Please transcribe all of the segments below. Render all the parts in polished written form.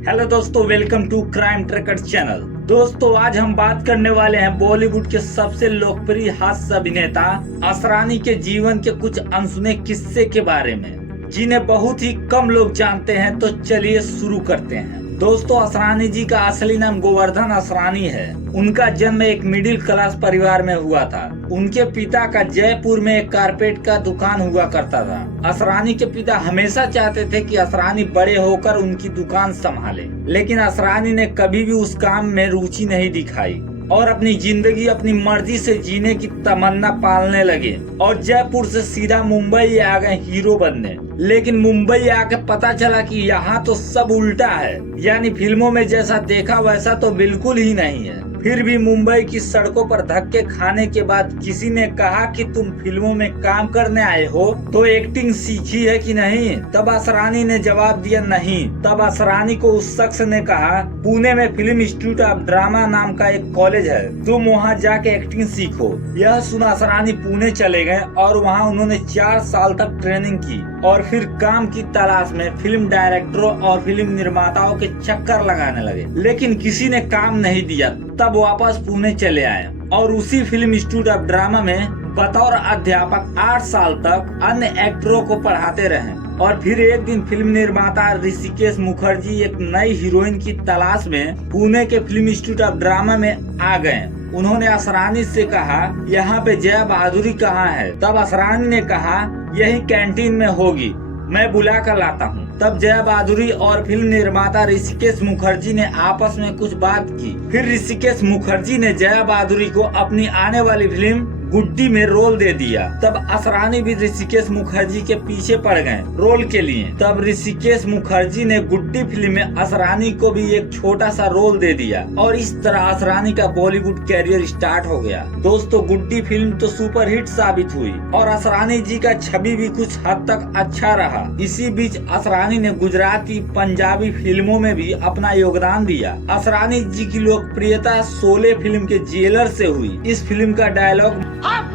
Hello दोस्तों, welcome to crime tracker channel. दोस्तों, आज हम बात करने वाले हैं बॉलीवुड के सबसे लोकप्रिय हास्य अभिनेता असरानी के जीवन के कुछ अनसुने किस्से के बारे में, जिन्हें बहुत ही कम लोग जानते हैं। तो चलिए शुरू करते हैं। दोस्तों, असरानी जी का असली नाम गोवर्धन असरानी है। उनका जन्म एक मिडिल क्लास परिवार में हुआ था। उनके पिता का जयपुर में एक कारपेट का दुकान हुआ करता था। असरानी के पिता हमेशा चाहते थे कि असरानी बड़े होकर उनकी दुकान संभाले, लेकिन असरानी ने कभी भी उस काम में रुचि नहीं दिखाई और अपनी जिंदगी अपनी मर्जी से जीने की तमन्ना पालने लगे और जयपुर से सीधा मुंबई आ गए हीरो बनने। लेकिन मुंबई आके पता चला कि यहाँ तो सब उल्टा है, यानी फिल्मों में जैसा देखा वैसा तो बिल्कुल ही नहीं है। फिर भी मुंबई की सड़कों पर धक्के खाने के बाद किसी ने कहा कि तुम फिल्मों में काम करने आए हो तो एक्टिंग सीखी है कि नहीं। तब असरानी ने जवाब दिया नहीं। तब असरानी को उस शख्स ने कहा, पुणे में फिल्म इंस्टीट्यूट ऑफ ड्रामा नाम का एक कॉलेज है, तुम वहाँ जाके एक्टिंग सीखो। यह सुना असरानी पुणे चले गए और वहाँ उन्होंने 4 साल तक ट्रेनिंग की और फिर काम की तलाश में फिल्म डायरेक्टरों और फिल्म निर्माताओं के चक्कर लगाने लगे, लेकिन किसी ने काम नहीं दिया। तब वापस पुणे चले आए और उसी फिल्म इंस्टीट्यूट ऑफ ड्रामा में बतौर अध्यापक 8 साल तक अन्य एक्टरों को पढ़ाते रहे। और फिर एक दिन फिल्म निर्माता ऋषिकेश मुखर्जी एक नई हीरोइन की तलाश में पुणे के फिल्म इंस्टीट्यूट ऑफ ड्रामा में आ गए। उन्होंने असरानी से कहा, यहाँ पे जया बहादुरी कहाँ है? तब असरानी ने कहा, यही कैंटीन में होगी, मैं बुला कर लाता हूँ। तब जया बहादुरी और फिल्म निर्माता ऋषिकेश मुखर्जी ने आपस में कुछ बात की। फिर ऋषिकेश मुखर्जी ने जया बहादुरी को अपनी आने वाली फिल्म गुड्डी में रोल दे दिया। तब असरानी भी ऋषिकेश मुखर्जी के पीछे पड़ गए रोल के लिए। तब ऋषिकेश मुखर्जी ने गुड्डी फिल्म में असरानी को भी एक छोटा सा रोल दे दिया और इस तरह असरानी का बॉलीवुड कैरियर स्टार्ट हो गया। दोस्तों, गुड्डी फिल्म तो सुपरहिट साबित हुई और असरानी जी का छवि भी कुछ हद तक अच्छा रहा। इसी बीच असरानी ने गुजराती पंजाबी फिल्मों में भी अपना योगदान दिया। असरानी जी की लोकप्रियता शोले फिल्म के जेलर से हुई। इस फिल्म का डायलॉग, हम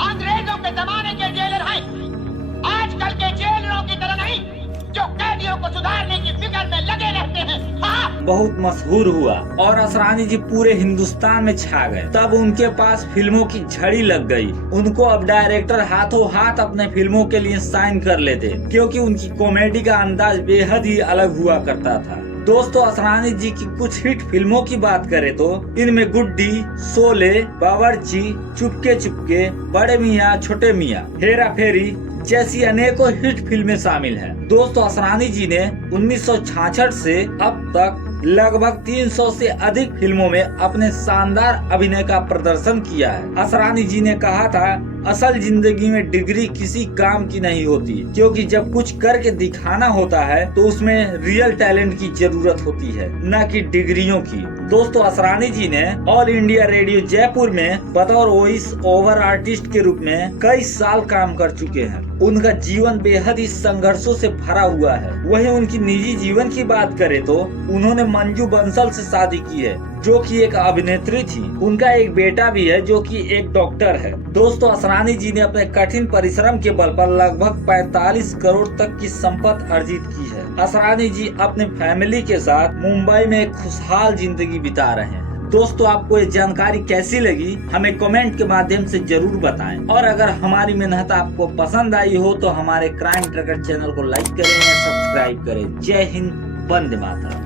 अंग्रेजों के जमाने के जेलर हैं, आजकल के जेलरों की तरह नहीं जो कैदियों को सुधारने की फिक्र में लगे रहते हैं। हाँ। बहुत मशहूर हुआ और असरानी जी पूरे हिंदुस्तान में छा गए। तब उनके पास फिल्मों की झड़ी लग गई। उनको अब डायरेक्टर हाथों हाथ अपने फिल्मों के लिए साइन कर लेते, क्योंकि उनकी कॉमेडी का अंदाज बेहद ही अलग हुआ करता था। दोस्तों, असरानी जी की कुछ हिट फिल्मों की बात करें तो इनमें गुड्डी, शोले, बावर्ची, चुपके चुपके, बड़े मियाँ छोटे मियाँ, हेरा फेरी जैसी अनेकों हिट फिल्में शामिल हैं। दोस्तों, असरानी जी ने 1966 से अब तक लगभग 300 से अधिक फिल्मों में अपने शानदार अभिनय का प्रदर्शन किया है। असरानी जी ने कहा था, असल जिंदगी में डिग्री किसी काम की नहीं होती, क्योंकि जब कुछ करके दिखाना होता है तो उसमें रियल टैलेंट की जरूरत होती है, न कि डिग्रियों की। दोस्तों, असरानी जी ने ऑल इंडिया रेडियो जयपुर में बतौर वॉइस ओवर आर्टिस्ट के रूप में कई साल काम कर चुके हैं। उनका जीवन बेहद ही संघर्षों से भरा हुआ है। वहीं उनकी निजी जीवन की बात करें तो उन्होंने मंजू बंसल से शादी की है, जो कि एक अभिनेत्री थी। उनका एक बेटा भी है, जो कि एक डॉक्टर है। दोस्तों, असरानी जी ने अपने कठिन परिश्रम के बल पर लगभग 45 करोड़ तक की संपत्ति अर्जित की है। असरानी जी अपने फैमिली के साथ मुंबई में एक खुशहाल जिंदगी बिता रहे हैं। दोस्तों, आपको ये जानकारी कैसी लगी हमें कमेंट के माध्यम से जरूर बताएं और अगर हमारी मेहनत आपको पसंद आई हो तो हमारे क्राइम ट्रैकर चैनल को लाइक करें या सब्सक्राइब करें। जय हिंद, वंदे मातरम।